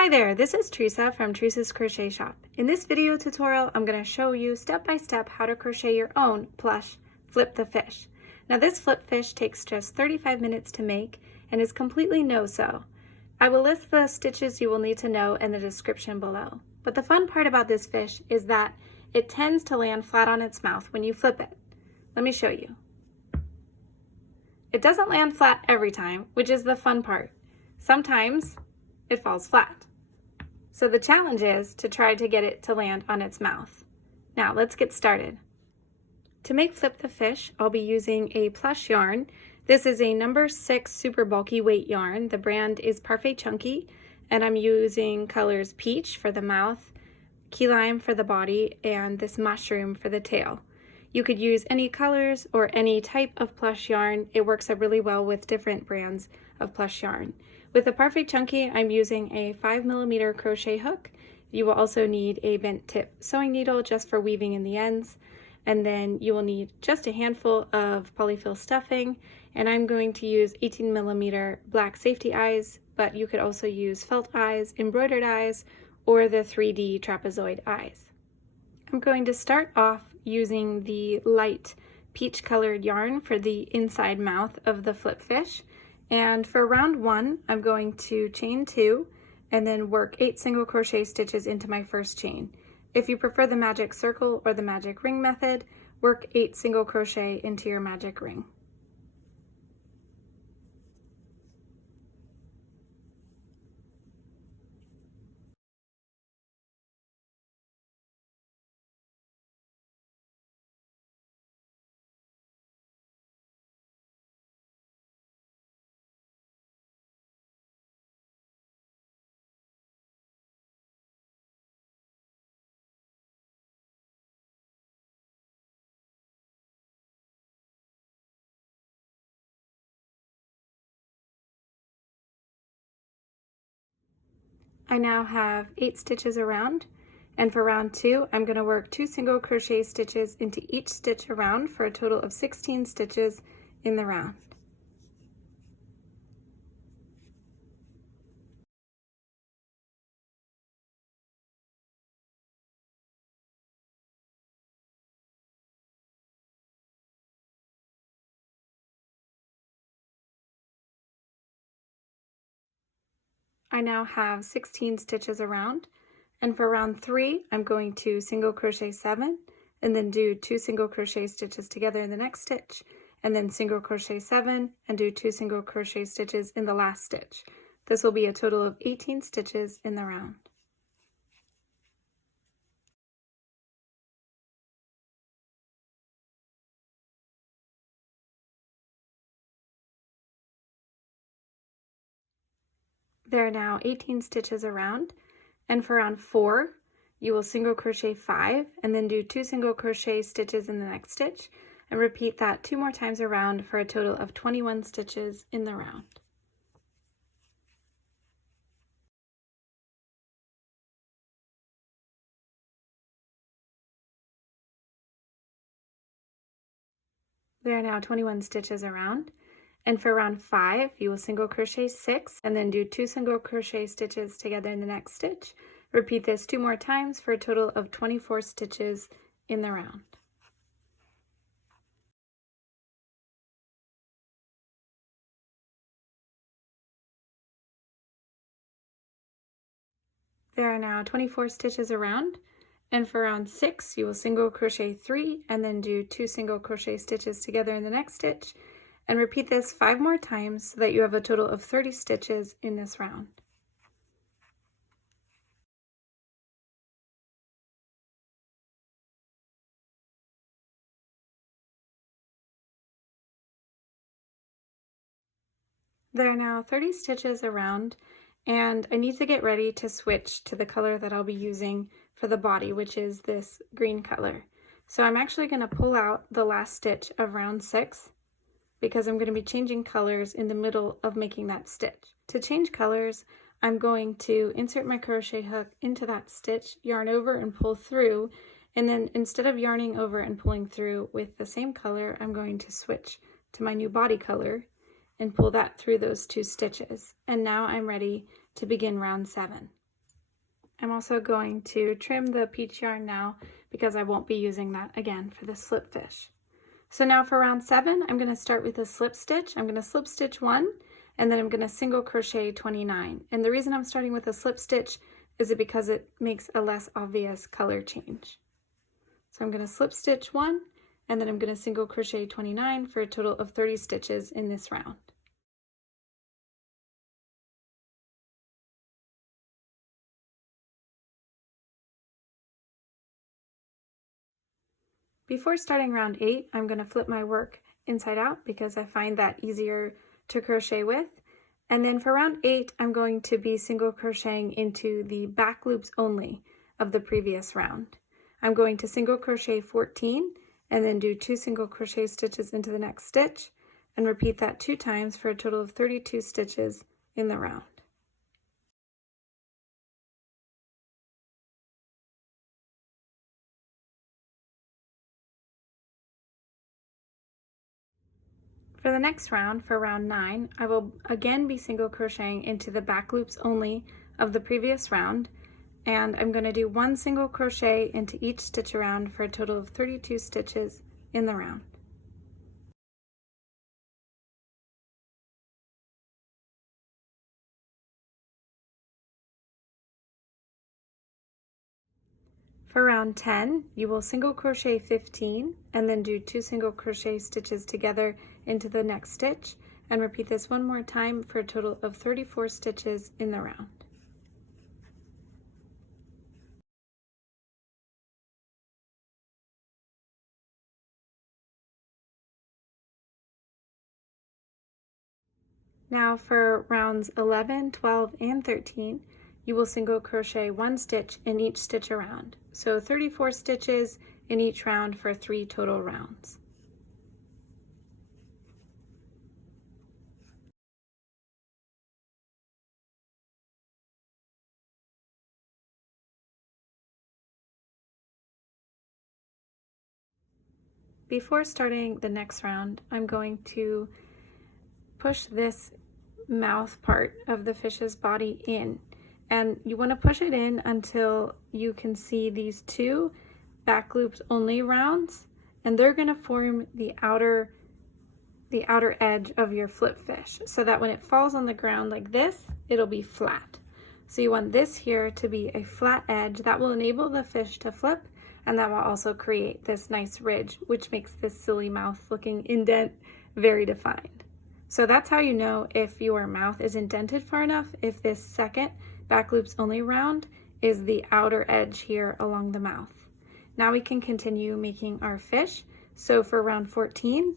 Hi there, this is Teresa from Teresa's Crochet Shop. In this video tutorial, I'm going to show you step by step how to crochet your own plush Flip the Fish. Now this flip fish takes just 35 minutes to make and is completely no-sew. I will list the stitches you will need to know in the description below. But the fun part about this fish is that it tends to land flat on its mouth when you flip it. Let me show you. It doesn't land flat every time, which is the fun part. Sometimes it falls flat. So the challenge is to try to get it to land on its mouth. Now let's get started. To make Flip the Fish, I'll be using a plush yarn. This is a number 6 super bulky weight yarn. The brand is Parfait Chunky, and I'm using colors Peach for the mouth, Key Lime for the body, and this Mushroom for the tail. You could use any colors or any type of plush yarn. It works out really well with different brands of plush yarn. With the Parfait Chunky, I'm using a 5mm crochet hook. You will also need a bent tip sewing needle just for weaving in the ends. And then you will need just a handful of polyfill stuffing. And I'm going to use 18mm black safety eyes, but you could also use felt eyes, embroidered eyes, or the 3D trapezoid eyes. I'm going to start off using the light peach colored yarn for the inside mouth of the flip fish. And for round 1, I'm going to chain 2 and then work 8 single crochet stitches into my first chain. If you prefer the magic circle or the magic ring method, work 8 single crochet into your magic ring. I now have 8 stitches around, and for round 2 I'm going to work 2 single crochet stitches into each stitch around for a total of 16 stitches in the round. I now have 16 stitches around, and for round 3 I'm going to single crochet 7 and then do 2 single crochet stitches together in the next stitch, and then single crochet 7 and do 2 single crochet stitches in the last stitch. This will be a total of 18 stitches in the round. There are now 18 stitches around, and for round 4 you will single crochet 5 and then do 2 single crochet stitches in the next stitch, and repeat that 2 more times around for a total of 21 stitches in the round. There are now 21 stitches around, and for round 5 you will single crochet 6 and then do 2 single crochet stitches together in the next stitch. Repeat this 2 more times for a total of 24 stitches in the round. There are now 24 stitches around, and for round 6 you will single crochet 3 and then do 2 single crochet stitches together in the next stitch, and repeat this 5 more times so that you have a total of 30 stitches in this round. There are now 30 stitches around, and I need to get ready to switch to the color that I'll be using for the body, which is this green color. So I'm actually going to pull out the last stitch of round 6 because I'm going to be changing colors in the middle of making that stitch. To change colors, I'm going to insert my crochet hook into that stitch, yarn over and pull through, and then instead of yarning over and pulling through with the same color, I'm going to switch to my new body color and pull that through those 2 stitches. And now I'm ready to begin round 7. I'm also going to trim the peach yarn now because I won't be using that again for the slip fish. So now for round 7, I'm going to start with a slip stitch. I'm going to slip stitch 1, and then I'm going to single crochet 29. And the reason I'm starting with a slip stitch is because it makes a less obvious color change. So I'm going to slip stitch 1, and then I'm going to single crochet 29 for a total of 30 stitches in this round. Before starting round 8, I'm going to flip my work inside out because I find that easier to crochet with. And then for round 8, I'm going to be single crocheting into the back loops only of the previous round. I'm going to single crochet 14 and then do 2 single crochet stitches into the next stitch and repeat that 2 times for a total of 32 stitches in the round. For the next round, for round 9, I will again be single crocheting into the back loops only of the previous round, and I'm going to do 1 single crochet into each stitch around for a total of 32 stitches in the round. For round 10, you will single crochet 15 and then do 2 single crochet stitches together into the next stitch and repeat this one more time for a total of 34 stitches in the round. Now for rounds 11, 12, and 13, you will single crochet 1 stitch in each stitch around. So 34 stitches in each round for 3 total rounds. Before starting the next round, I'm going to push this mouth part of the fish's body in, and you want to push it in until you can see these 2 back loops only rounds, and they're going to form the outer edge of your flip fish so that when it falls on the ground like this, it'll be flat. So you want this here to be a flat edge that will enable the fish to flip, and that will also create this nice ridge, which makes this silly mouth looking indent very defined. So that's how you know if your mouth is indented far enough, if this second back loops only round is the outer edge here along the mouth. Now we can continue making our fish. So for round 14,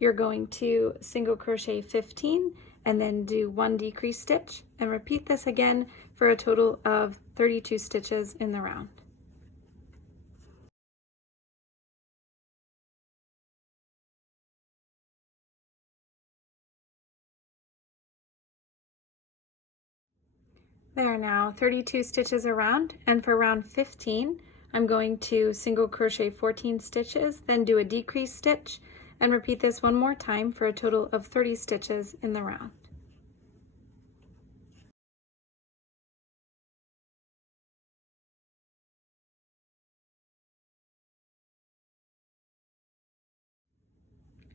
you're going to single crochet 15 and then do 1 decrease stitch and repeat this again for a total of 32 stitches in the round. There are now 32 stitches around, and for round 15, I'm going to single crochet 14 stitches, then do a decrease stitch, and repeat this one more time for a total of 30 stitches in the round.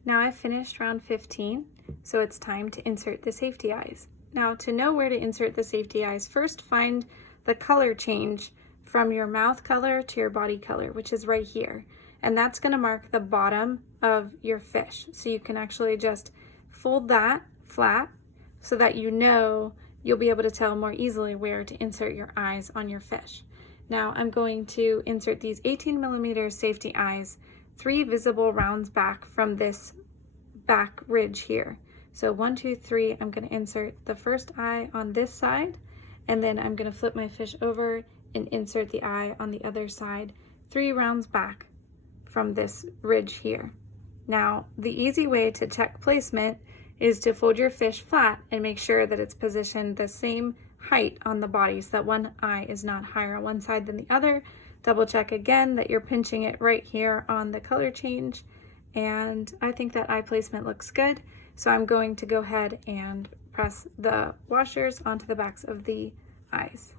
Now I've finished round 15, so it's time to insert the safety eyes. Now to know where to insert the safety eyes, first find the color change from your mouth color to your body color, which is right here. And that's going to mark the bottom of your fish. So you can actually just fold that flat so that you know you'll be able to tell more easily where to insert your eyes on your fish. Now I'm going to insert these 18mm safety eyes 3 visible rounds back from this back ridge here. So 1, 2, 3, I'm going to insert the first eye on this side, and then I'm going to flip my fish over and insert the eye on the other side 3 rounds back from this ridge here. Now, the easy way to check placement is to fold your fish flat and make sure that it's positioned the same height on the body so that one eye is not higher on one side than the other. Double check again that you're pinching it right here on the color change, and I think that eye placement looks good. So I'm going to go ahead and press the washers onto the backs of the eyes.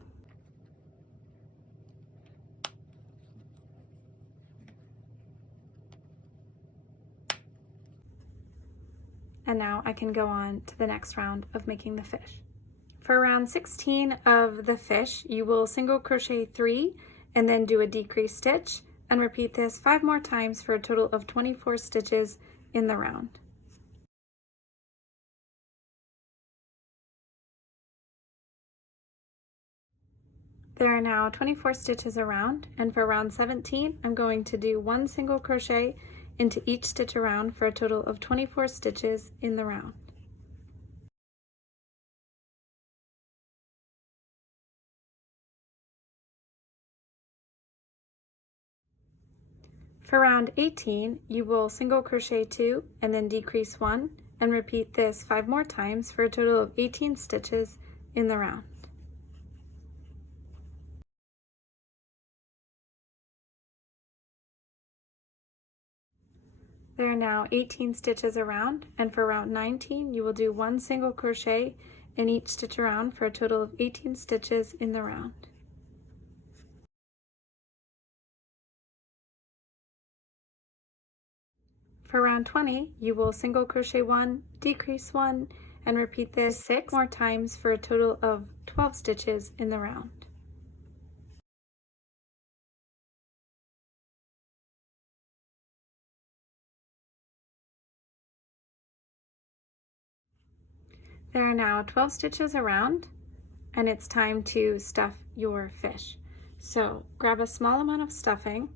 And now I can go on to the next round of making the fish. For round 16 of the fish, you will single crochet 3 and then do a decrease stitch and repeat this 5 more times for a total of 24 stitches in the round. There are now 24 stitches around, and for round 17, I'm going to do 1 single crochet into each stitch around for a total of 24 stitches in the round. For round 18, you will single crochet 2 and then decrease 1 and repeat this 5 more times for a total of 18 stitches in the round. There are now 18 stitches around, and for round 19, you will do 1 single crochet in each stitch around for a total of 18 stitches in the round. For round 20, you will single crochet 1, decrease 1, and repeat this 6 more times for a total of 12 stitches in the round. There are now 12 stitches around, and it's time to stuff your fish. So grab a small amount of stuffing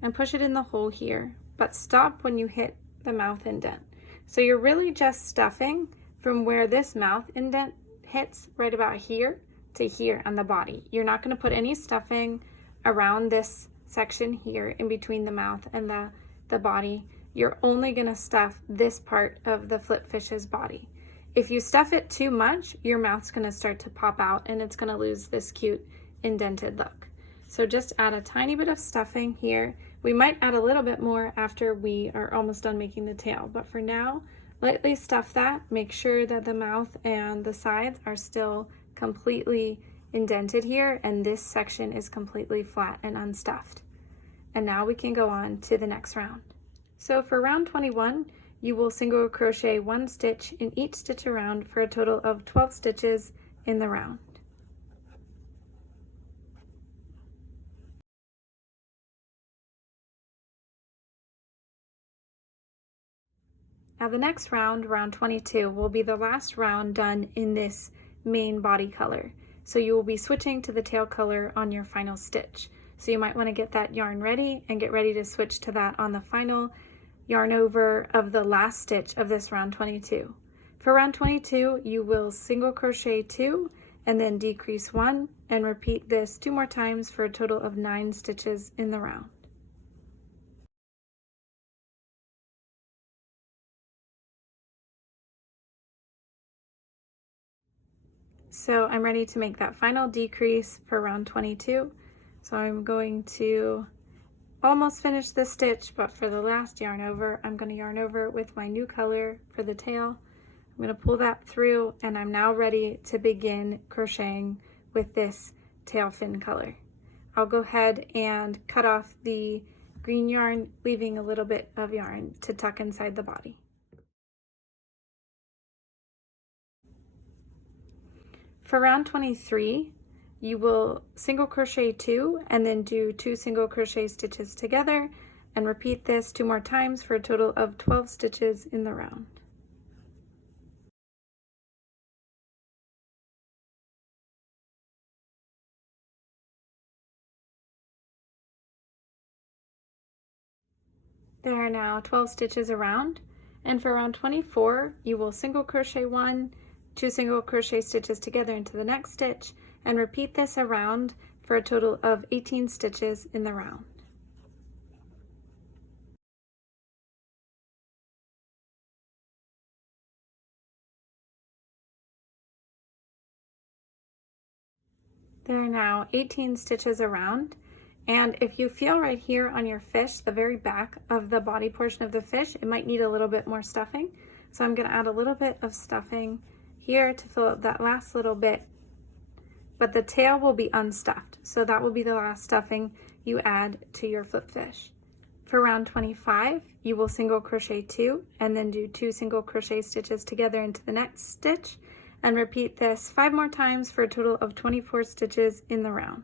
and push it in the hole here, but stop when you hit the mouth indent. So you're really just stuffing from where this mouth indent hits, right about here to here on the body. You're not going to put any stuffing around this section here in between the mouth and the body. You're only going to stuff this part of the flip fish's body. If you stuff it too much, your mouth's going to start to pop out and it's going to lose this cute indented look. So just add a tiny bit of stuffing here. We might add a little bit more after we are almost done making the tail, but for now, lightly stuff that. Make sure that the mouth and the sides are still completely indented here, and this section is completely flat and unstuffed. And now we can go on to the next round. So for round 21, you will single crochet 1 stitch in each stitch around for a total of 12 stitches in the round. Now the next round, round 22, will be the last round done in this main body color. So you will be switching to the tail color on your final stitch. So you might want to get that yarn ready and get ready to switch to that on the final yarn over of the last stitch of this round 22. For round 22, you will single crochet 2 and then decrease 1 and repeat this 2 more times for a total of 9 stitches in the round. So I'm ready to make that final decrease for round 22. So I'm going to almost finish this stitch, but for the last yarn over, I'm going to yarn over with my new color for the tail. I'm going to pull that through, and I'm now ready to begin crocheting with this tail fin color. I'll go ahead and cut off the green yarn, leaving a little bit of yarn to tuck inside the body. For round 23, you will single crochet 2 and then do 2 single crochet stitches together and repeat this 2 more times for a total of 12 stitches in the round. There are now 12 stitches around, and for round 24, you will single crochet 1, 2 single crochet stitches together into the next stitch, and repeat this around for a total of 18 stitches in the round. There are now 18 stitches around, and if you feel right here on your fish, the very back of the body portion of the fish, it might need a little bit more stuffing. So I'm going to add a little bit of stuffing here to fill up that last little bit, but the tail will be unstuffed, so that will be the last stuffing you add to your flip fish. For round 25, you will single crochet 2 and then do 2 single crochet stitches together into the next stitch, and repeat this 5 more times for a total of 24 stitches in the round.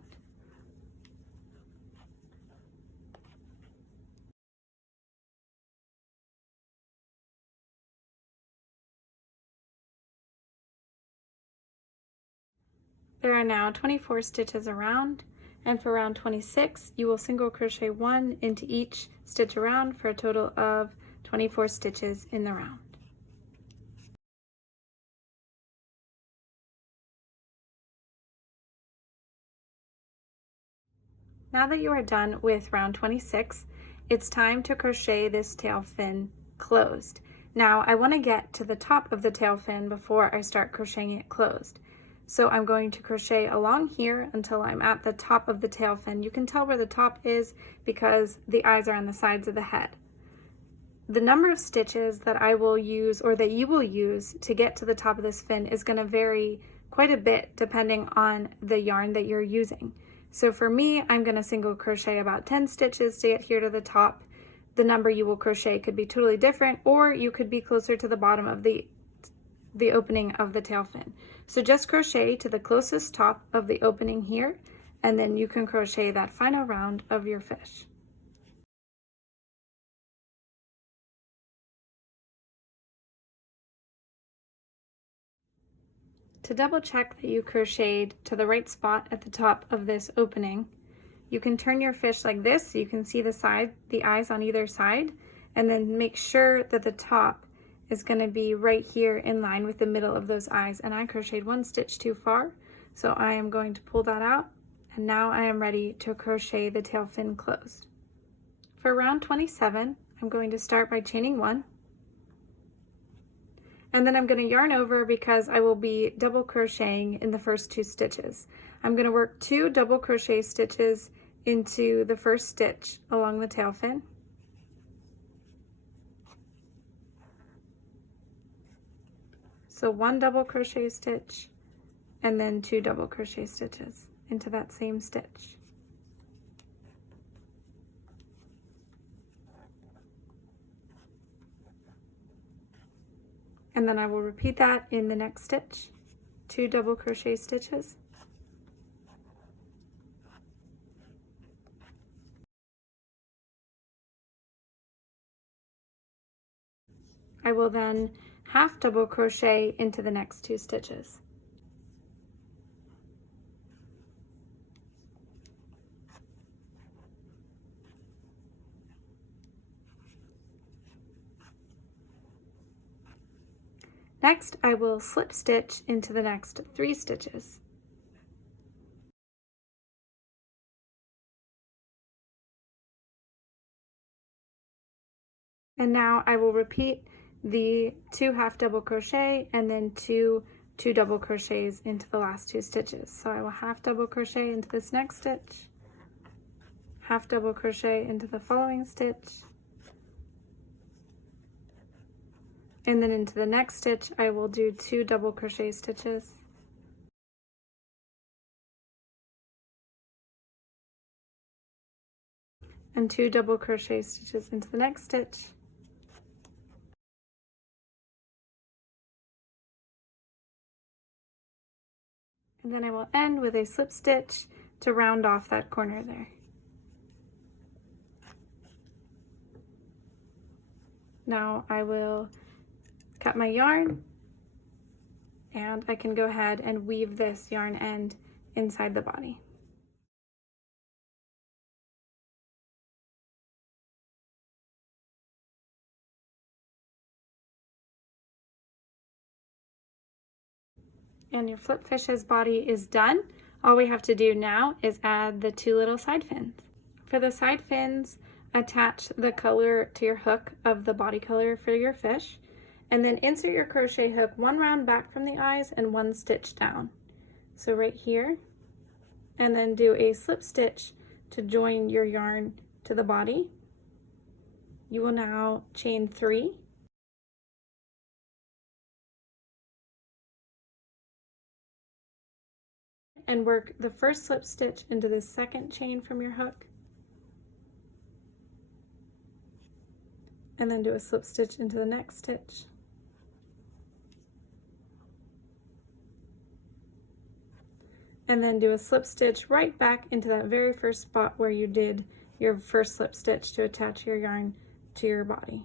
There are now 24 stitches around, and for round 26, you will single crochet 1 into each stitch around for a total of 24 stitches in the round. Now that you are done with round 26, it's time to crochet this tail fin closed. Now I want to get to the top of the tail fin before I start crocheting it closed. So I'm going to crochet along here until I'm at the top of the tail fin. You can tell where the top is because the eyes are on the sides of the head. The number of stitches that I will use, or that you will use, to get to the top of this fin is going to vary quite a bit depending on the yarn that you're using. So for me, I'm going to single crochet about 10 stitches to get here to the top. The number you will crochet could be totally different, or you could be closer to the bottom of the opening of the tail fin. So just crochet to the closest top of the opening here, and then you can crochet that final round of your fish. To double check that you crocheted to the right spot at the top of this opening, you can turn your fish like this so you can see the eyes on either side, and then make sure that the top is going to be right here in line with the middle of those eyes. And I crocheted 1 stitch too far, so I am going to pull that out, and now I am ready to crochet the tail fin closed. For round 27, I'm going to start by chaining 1, and then I'm going to yarn over because I will be double crocheting in the first 2 stitches. I'm going to work 2 double crochet stitches into the first stitch along the tail fin. So 1 double crochet stitch and then 2 double crochet stitches into that same stitch. And then I will repeat that in the next stitch, 2 double crochet stitches. I will then half double crochet into the next 2 stitches. Next, I will slip stitch into the next 3 stitches. And now I will repeat the 2 half double crochet and then 2 double crochets into the last 2 stitches. So I will half double crochet into this next stitch, half double crochet into the following stitch, and then into the next stitch I will do 2 double crochet stitches, and 2 double crochet stitches into the next stitch, and then I will end with a slip stitch to round off that corner there. Now I will cut my yarn, and I can go ahead and weave this yarn end inside the body. And your flip fish's body is done. All we have to do now is add the 2 little side fins. For the side fins, attach the color to your hook of the body color for your fish, and then insert your crochet hook 1 round back from the eyes and 1 stitch down. So right here, and then do a slip stitch to join your yarn to the body. You will now chain 3. And work the first slip stitch into the second chain from your hook. and then do a slip stitch into the next stitch. And then do a slip stitch right back into that very first spot where you did your first slip stitch to attach your yarn to your body.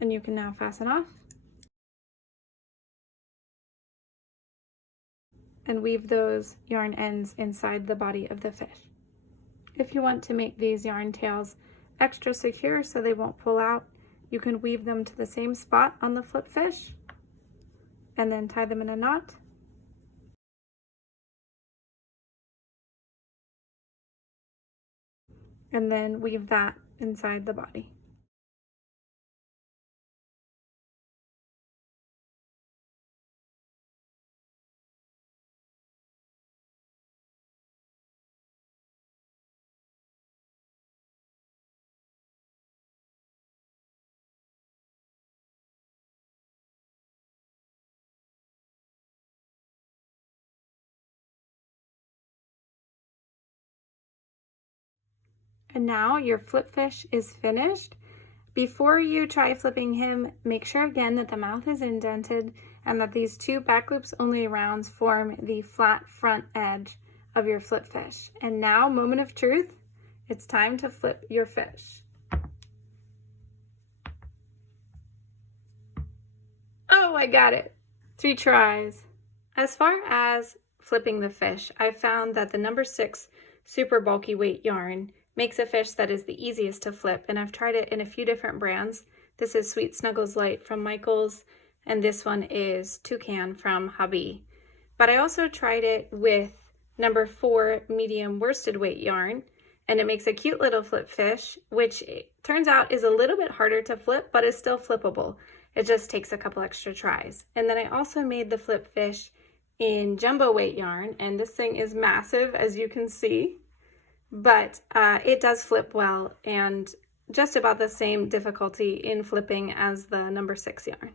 And you can now fasten off and weave those yarn ends inside the body of the fish. If you want to make these yarn tails extra secure so they won't pull out, you can weave them to the same spot on the flip fish and then tie them in a knot. And then weave that inside the body. And now your flip fish is finished. Before you try flipping him, make sure again that the mouth is indented and that these two back loops only rounds form the flat front edge of your flip fish. And now, moment of truth, it's time to flip your fish. Oh, I got it. 3 tries. As far as flipping the fish, I found that the number 6 super bulky weight yarn makes a fish that is the easiest to flip, and I've tried it in a few different brands. This is Sweet Snuggles Light from Michaels, and this one is Toucan from Hobby. But I also tried it with number 4 medium worsted weight yarn, and it makes a cute little flip fish, which turns out is a little bit harder to flip, but is still flippable. It just takes a couple extra tries. And then I also made the flip fish in jumbo weight yarn, and this thing is massive, as you can see. But it does flip well and just about the same difficulty in flipping as the number 6 yarn.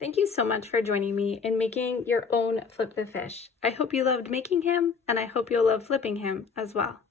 Thank you so much for joining me in making your own Flip the Fish. I hope you loved making him, and I hope you'll love flipping him as well.